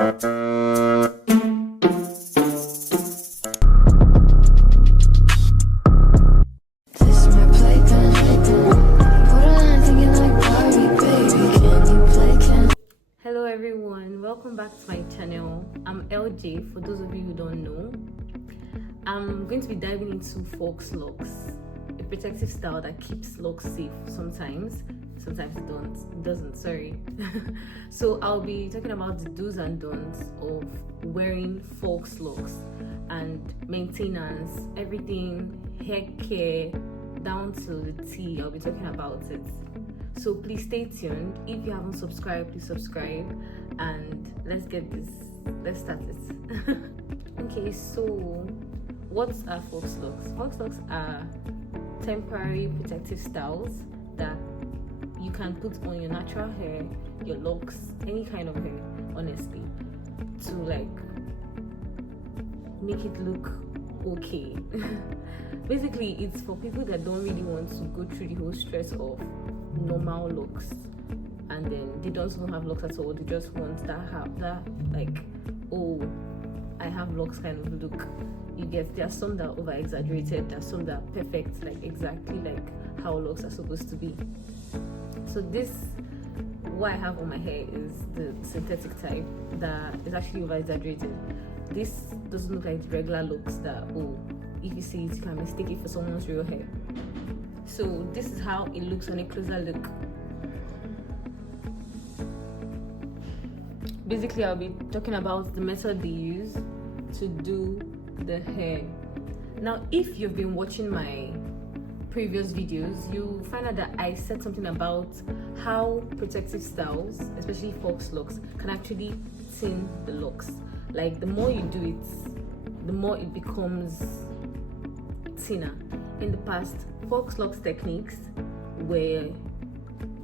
Hello everyone, welcome back to my channel. I'm LJ, for those of you who don't know. I'm going to be diving into FAUX LOCS, a protective style that keeps locks safe sometimes it doesn't, sorry. So I'll be talking about the do's and don'ts of wearing FAUX LOCS and maintenance, everything, hair care down to the T. I'll be talking about it. So please stay tuned. If you haven't subscribed, please subscribe, and let's start it. Okay, so what are FAUX LOCS? FAUX LOCS are temporary protective styles that you can put on your natural hair, your locks, any kind of hair, honestly, to like make it look okay. Basically, it's for people that don't really want to go through the whole stress of normal locks, and then they don't even have locks at all. They just want that like, oh, I have locks kind of look. You get, there are some that are over exaggerated, there are some that are perfect, like exactly like how locks are supposed to be. So this, what I have on my hair is the synthetic type that is actually over exaggerated. This doesn't look like the regular looks that, oh, if you see it, you can mistake it for someone's real hair. So this is how it looks on a closer look. Basically, I'll be talking about the method they use to do the hair. Now, if you've been watching my previous videos, you'll find out that I said something about how protective styles, especially FAUX LOCS, can actually thin the locks. Like, the more you do it, the more it becomes thinner. In the past, FAUX LOCS techniques where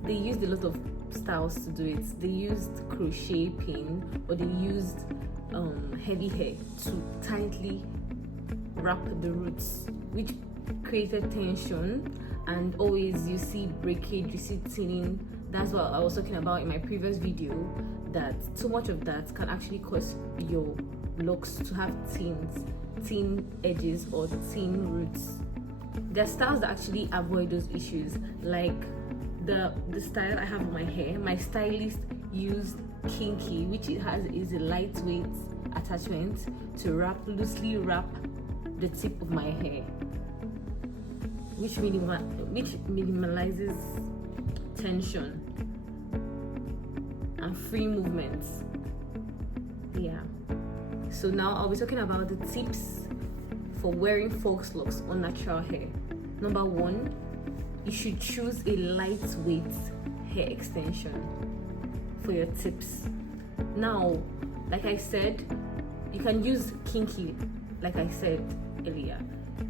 they used a lot of styles to do it. They used crochet pin, or they used heavy hair to tightly wrap the roots, which created tension, and always you see breakage, you see thinning. That's what I was talking about in my previous video, that too much of that can actually cause your locks to have thin edges or thin roots. There are styles that actually avoid those issues, like the style I have on my hair. My stylist used kinky, which is a lightweight attachment to loosely wrap the tip of my hair, which minimalizes tension and free movements. Yeah. So now I'll be talking about the tips for wearing FAUX LOCS on natural hair. Number one, you should choose a lightweight hair extension for your tips. Now, like I said, you can use kinky, like I said earlier.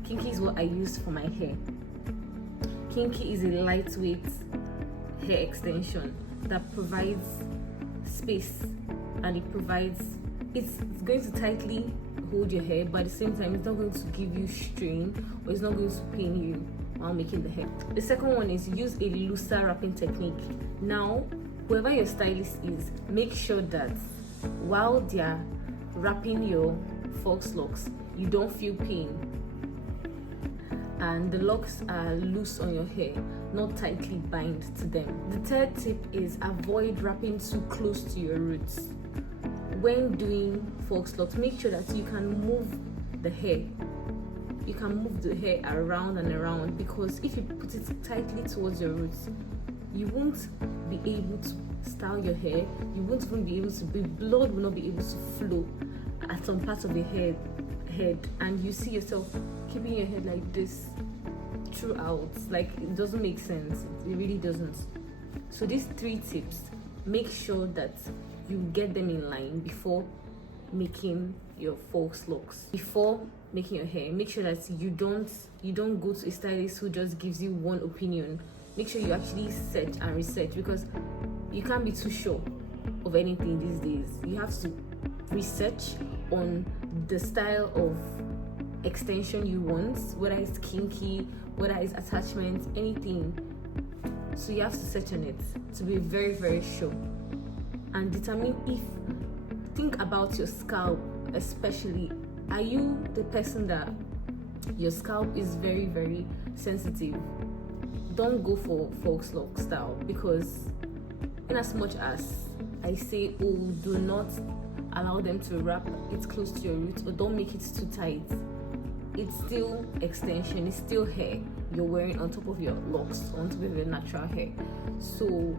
Kinky is what I use for my hair. Kinky is a lightweight hair extension that provides space, and it's going to tightly hold your hair, but at the same time it's not going to give you strain, or it's not going to pain you while making the hair. The second one is use a looser wrapping technique. Now, whoever your stylist is, make sure that while they're wrapping your FAUX LOCS, you don't feel pain, and the locks are loose on your hair, not tightly bind to them. The third tip is avoid wrapping too close to your roots. When doing FAUX LOCS, make sure that you can move the hair. You can move the hair around and around, because if you put it tightly towards your roots, you won't be able to style your hair. You won't even be able to blood will not be able to flow at some parts of your head, and you see yourself keeping your head like this throughout. Like, it doesn't make sense. It really doesn't. So these 3 tips, make sure that you get them in line before making your FAUX LOCS. Before making your hair, make sure that you don't go to a stylist who just gives you one opinion. Make sure you actually search and research, because you can't be too sure of anything these days. You have to research on the style of extension you want, whether it's kinky, whether it's attachment, anything. So you have to search on it to be very, very sure, and determine if think about your scalp, especially. Are you the person that your scalp is very, very sensitive? Don't go for FAUX LOCS style, because in as much as I say, oh, do not allow them to wrap it close to your roots, or don't make it too tight, it's still extension, it's still hair you're wearing on top of your locks, on top of your natural hair. So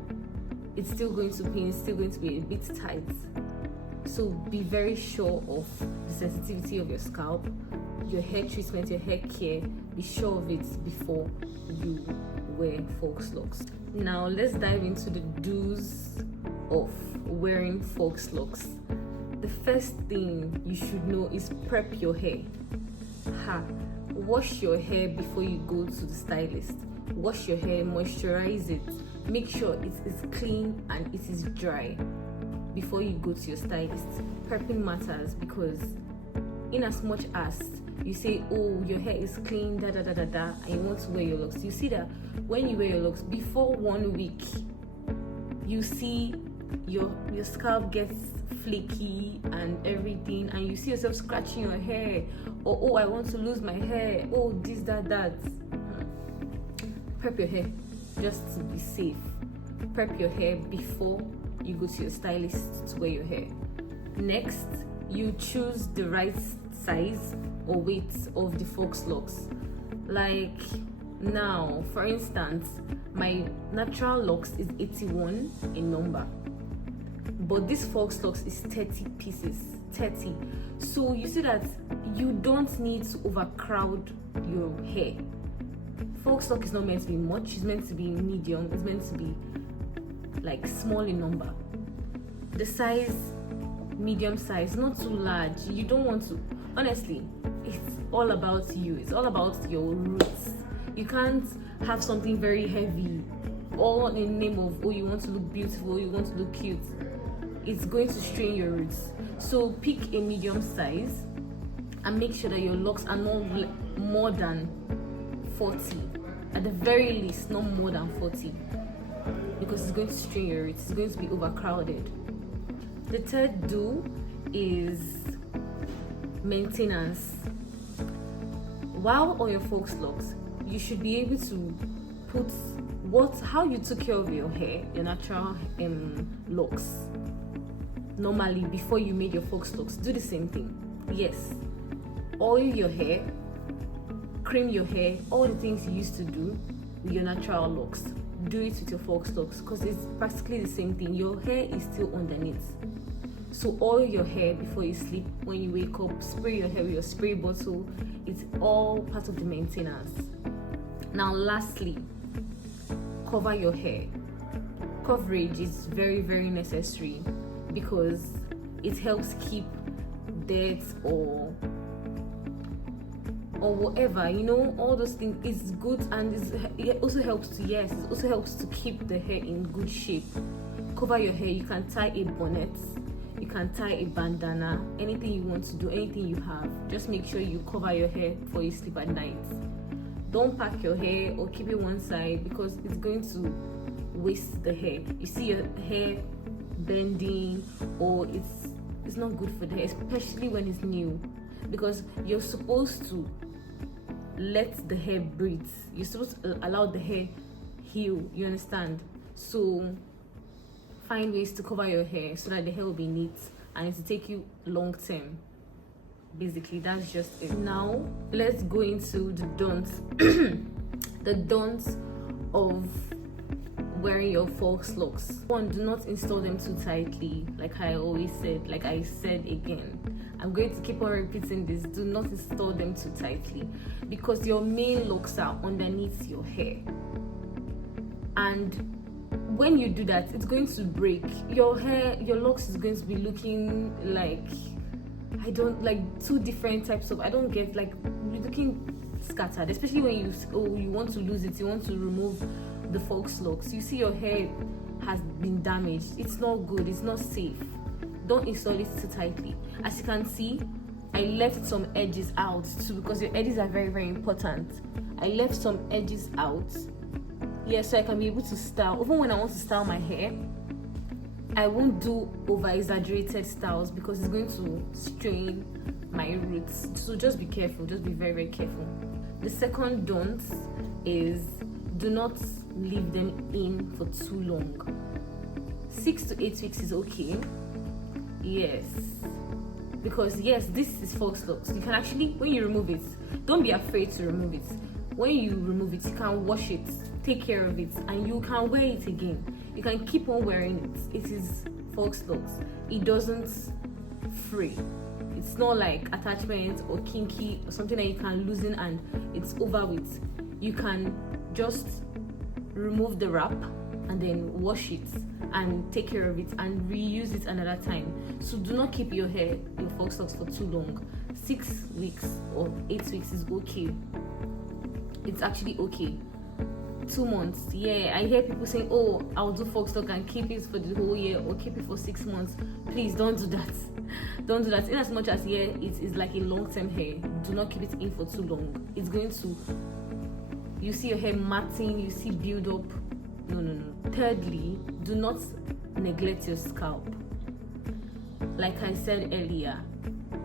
it's still going to pin, it's still going to be a bit tight. So be very sure of the sensitivity of your scalp, your hair treatment, your hair care. Be sure of it before you wear FAUX LOCS. Now let's dive into the do's of wearing FAUX LOCS. The first thing you should know is prep your hair. Wash your hair before you go to the stylist. Wash your hair, moisturize it, make sure it is clean and it is dry before you go to your stylist. Prepping matters, because in as much as you say, oh, your hair is clean, and you want to wear your locks, you see that when you wear your locks, before 1 week, you see your scalp gets flaky and everything, and you see yourself scratching your hair, or oh, I want to lose my hair, oh, this, that. Prep your hair just to be safe. Prep your hair before you go to your stylist to wear your hair. Next, you choose the right size or weight of the FAUX LOCS. Like now, for instance, my natural locks is 81 in number, but this FAUX LOCS is 30 pieces, 30. So you see that you don't need to overcrowd your hair. FAUX LOCS is not meant to be much, it's meant to be medium, it's meant to be like small in number. The size, medium size, not too large. You don't want to, honestly, it's all about you, it's all about your roots. You can't have something very heavy, all in the name of, oh, you want to look beautiful, you want to look cute. It's going to strain your roots. So pick a medium size and make sure that your locks are not more than 40. At the very least, not more than 40, because it's going to strain your roots, it's going to be overcrowded. The third do is maintenance. While on your FAUX LOCS, you should be able to put how you took care of your hair, your natural locks normally before you made your FAUX LOCS. Do the same thing. Yes, oil your hair, cream your hair, all the things you used to do with your natural locks, do it with your FAUX LOCS, because it's practically the same thing. Your hair is still underneath. So oil your hair before you sleep. When you wake up, spray your hair with your spray bottle. It's all part of the maintenance. Now lastly, cover your hair. Coverage is very, very necessary, because it helps keep dirt or whatever, all those things. Is good, and it also helps to keep the hair in good shape. Cover your hair. You can tie a bonnet, you can tie a bandana, anything you want to do, anything you have. Just make sure you cover your hair before you sleep at night. Don't pack your hair or keep it one side, because it's going to waste the hair. You see your hair bending, or it's not good for the hair, especially when it's new, because you're supposed to let the hair breathe. You're supposed to allow the hair heal, you understand? So find ways to cover your hair so that the hair will be neat and it will take you long term. Basically, that's just it. Now let's go into the don'ts. The don'ts of wearing your FAUX LOCS. One, do not install them too tightly. Like I always said, like I said again, I'm going to keep on repeating this. Do not install them too tightly, because your main locks are underneath your hair, and when you do that, it's going to break your hair. Your locks is going to be looking like, I don't like, two different types of, I don't get, like, you're looking scattered, especially when you want to lose it, you want to remove the FAUX LOCS. You see your hair has been damaged. It's not good, it's not safe. Don't install it too tightly. As you can see, I left some edges out too, because your edges are very, very important. I left some edges out, so I can be able to style. Even when I want to style my hair, I won't do over exaggerated styles because it's going to strain my roots. So just be careful, just be very, very careful. The second don't is do not leave them in for too long. 6 to 8 weeks is okay. Yes, because yes, this is FAUX LOCS. You can actually, when you remove it, don't be afraid to remove it. When you remove it, you can wash it, take care of it, and you can wear it again. You can keep on wearing it. It is FAUX LOCS. It doesn't fray. It's not like attachment or kinky or something that you can loosen and it's over with. You can just remove the wrap and then wash it and take care of it and reuse it another time. So do not keep your FAUX LOCS for too long. 6 weeks or 8 weeks is okay. It's actually okay. 2 months, yeah. I hear people saying, oh, I'll do FAUX LOCS and keep it for the whole year or keep it for 6 months. Please don't do that. Don't do that. In as much as it is like a long-term hair, do not keep it in for too long. It's going to, you see your hair matting, you see build up. No. Thirdly, do not neglect your scalp. Like I said earlier,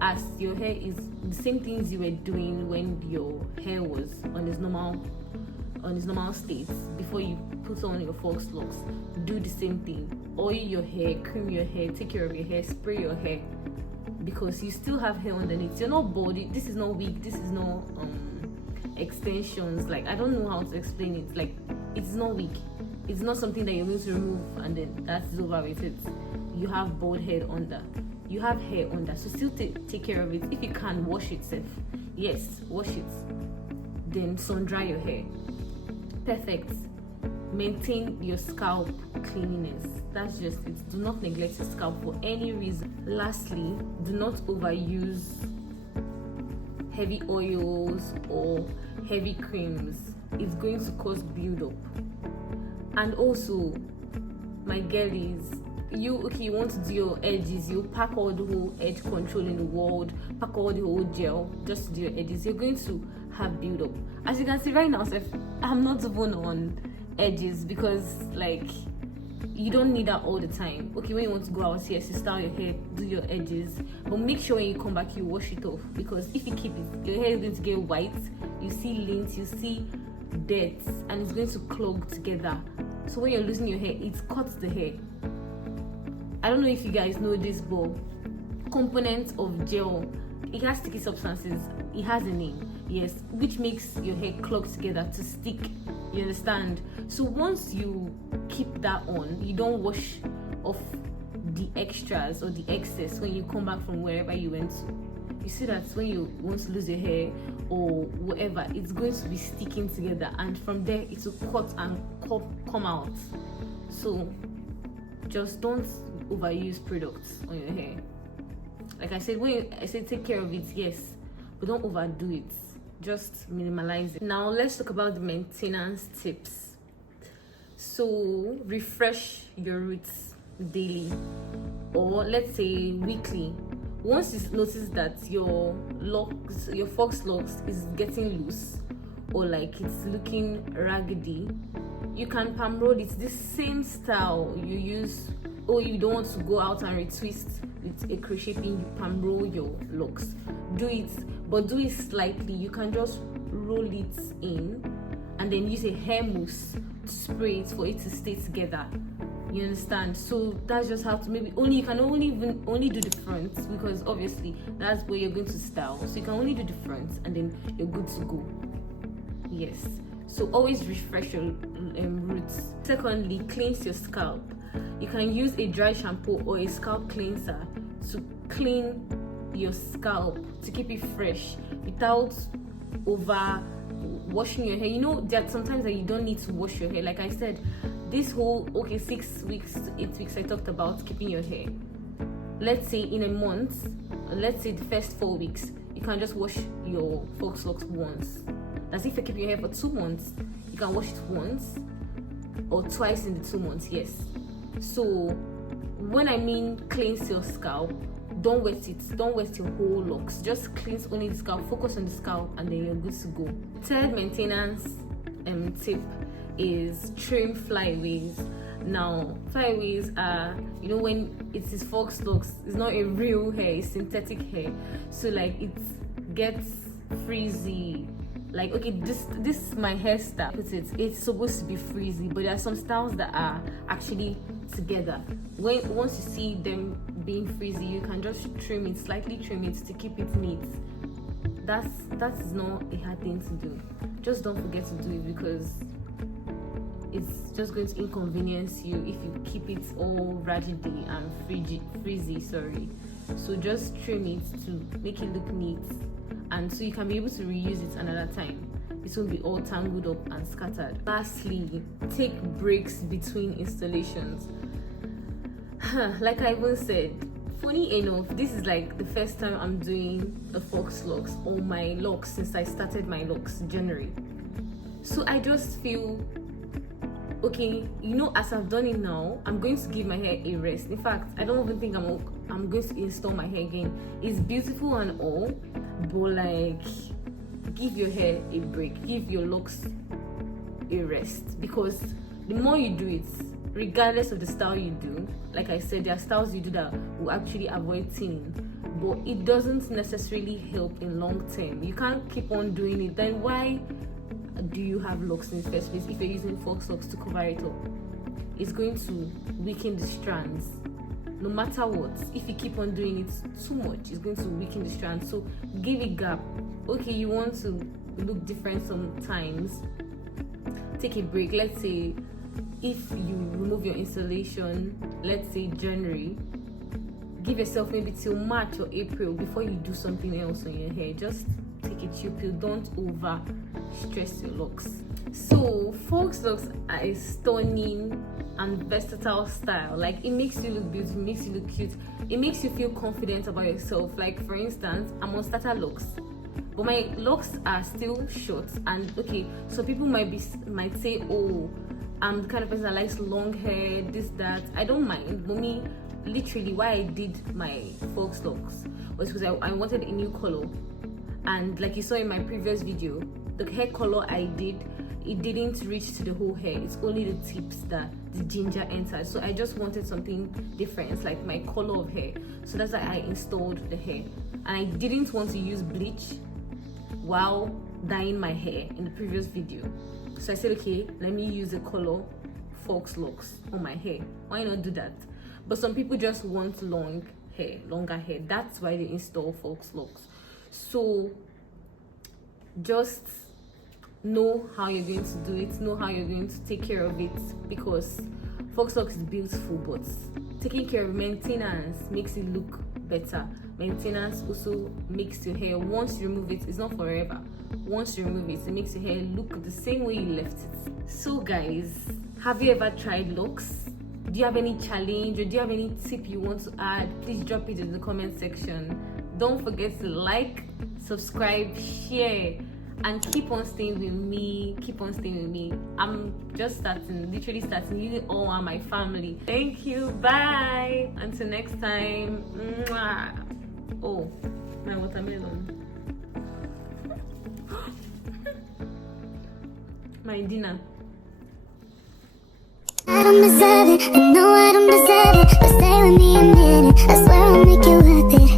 as your hair is the same things you were doing when your hair was on its normal state before you put on your FAUX LOCS. Do the same thing. Oil your hair, cream your hair, take care of your hair, spray your hair, because you still have hair underneath. You're not bald. This is not wig. This is not extensions. Like, I don't know how to explain it. Like, it's not wig. It's not something that you're going to remove and then that's over with it. You have bald hair under. You have hair under, so still take care of it. If you can, wash it safe. Yes, wash it. Then sun dry your hair. Perfect. Maintain your scalp cleanliness. That's just it. Do not neglect your scalp for any reason. Lastly, do not overuse heavy oils or heavy creams. It's going to cause build-up. And also, my girlies, you want to do your edges, you pack all the whole edge control in the world, pack all the whole gel just to do your edges. You're going to have build up. As you can see right now, I'm not even on edges because like you don't need that all the time. Okay, when you want to go out, yes, you style your hair, do your edges, but make sure when you come back you wash it off, because if you keep it, your hair is going to get white. You see lint, you see dirt, and it's going to clog together. So when you're losing your hair, it cuts the hair. I don't know if you guys know this, but components of gel, it has sticky substances. It has a name, yes, which makes your hair clog together to stick. You understand? So once you keep that on, you don't wash off the extras or the excess when you come back from wherever you went to. You see that when you want to lose your hair or whatever, it's going to be sticking together, and from there it will cut and come out. So just don't overuse products on your hair. Like I said, when I say take care of it, yes, but don't overdo it. Just minimalize it. Now let's talk about the maintenance tips. So refresh your roots daily, or let's say weekly. Once you notice that your FAUX LOCS is getting loose or like it's looking raggedy, you can palm roll it. This same style you use, or you don't want to go out and retwist with a crochet pin, you palm roll your locks. Do it, but do it slightly. You can just roll it in and then use a hair mousse to spray it for it to stay together. You understand? So that's just how to, you can only do the front, because obviously that's where you're going to style. So you can only do the front and then you're good to go. Yes. So always refresh your roots. Secondly, cleanse your scalp. You can use a dry shampoo or a scalp cleanser to clean your scalp, to keep it fresh without over washing your hair. You know, there are sometimes that you don't need to wash your hair. Like I said, this whole 6 weeks to 8 weeks I talked about keeping your hair. Let's say in a month, let's say the first 4 weeks, you can just wash your FAUX LOCS once. That's if you're keeping your hair for 2 months, you can wash it once or twice in the 2 months. Yes. So when I mean cleanse your scalp, don't wet it, don't wet your whole locks, just cleanse only the scalp, focus on the scalp, and then you're good to go. Third maintenance tip is trim flyaways. Now flyaways are, you know, when it is FAUX LOCS, it's not a real hair, it's synthetic hair, so like it gets frizzy. Like, okay, this is my hairstyle. It's supposed to be frizzy, but there are some styles that are actually together. Once you see them being frizzy, you can just slightly trim it to keep it neat. That is not a hard thing to do. Just don't forget to do it, because it's just going to inconvenience you if you keep it all raggedy and frizzy. Sorry. So just trim it to make it look neat, and so you can be able to reuse it another time. It won't be all tangled up and scattered. Lastly, take breaks between installations. Like I even said, funny enough, this is like the first time I'm doing a FAUX LOCS on my locks since I started my locks January. So I just feel, okay, you know, as I've done it now, I'm going to give my hair a rest. In fact, I don't even think I'm going to install my hair again. It's beautiful and all, but like, give your hair a break, give your locks a rest, because the more you do it, regardless of the style you do, like I said, there are styles you do that will actually avoid thinning, but it doesn't necessarily help in long term. You can't keep on doing it. Then why do you have locks in the first place if you're using FAUX LOCS to cover it up? It's going to weaken the strands no matter what. If you keep on doing it too much, it's going to weaken the strands. So give it gap. Okay, you want to look different sometimes, take a break. Let's say if you remove your installation, let's say January, give yourself maybe till March or April before you do something else on your hair. Just take a chill pill. Don't over stress your locks. So FAUX LOCS are a stunning and versatile style. Like, it makes you look beautiful, it makes you look cute, it makes you feel confident about yourself. Like, for instance, I'm on starter locks, but my locks are still short, and okay, so people might say, oh, I'm the kind of person that likes long hair, this, that. I don't mind, but me, literally, why I did my FAUX LOCS was because I wanted a new color. And like you saw in my previous video, the hair color I did, it didn't reach to the whole hair. It's only the tips that the ginger entered. So I just wanted something different. It's like my color of hair. So that's why I installed the hair. And I didn't want to use bleach while dyeing my hair in the previous video. So I said, okay, let me use the color FAUX LOCS on my hair. Why not do that? But some people just want longer hair. That's why they install FAUX LOCS. So just know how you're going to do it, know how you're going to take care of it, because FAUX LOCS is beautiful, but taking care of maintenance makes it look better. Maintenance also makes your hair, once you remove it, it's not forever. Once you remove it, it makes your hair look the same way you left it. So guys, have you ever tried locks? Do you have any challenge, or do you have any tip you want to add? Please drop it in the comment section. Don't forget to like, subscribe, share, and keep on staying with me. I'm just literally starting. You all are my family. Thank you. Bye. Until next time. Mwah. Oh, my watermelon. My dinner. I don't deserve it. I know I don't deserve it. But stay with me a minute. I swear I'll make you worth it.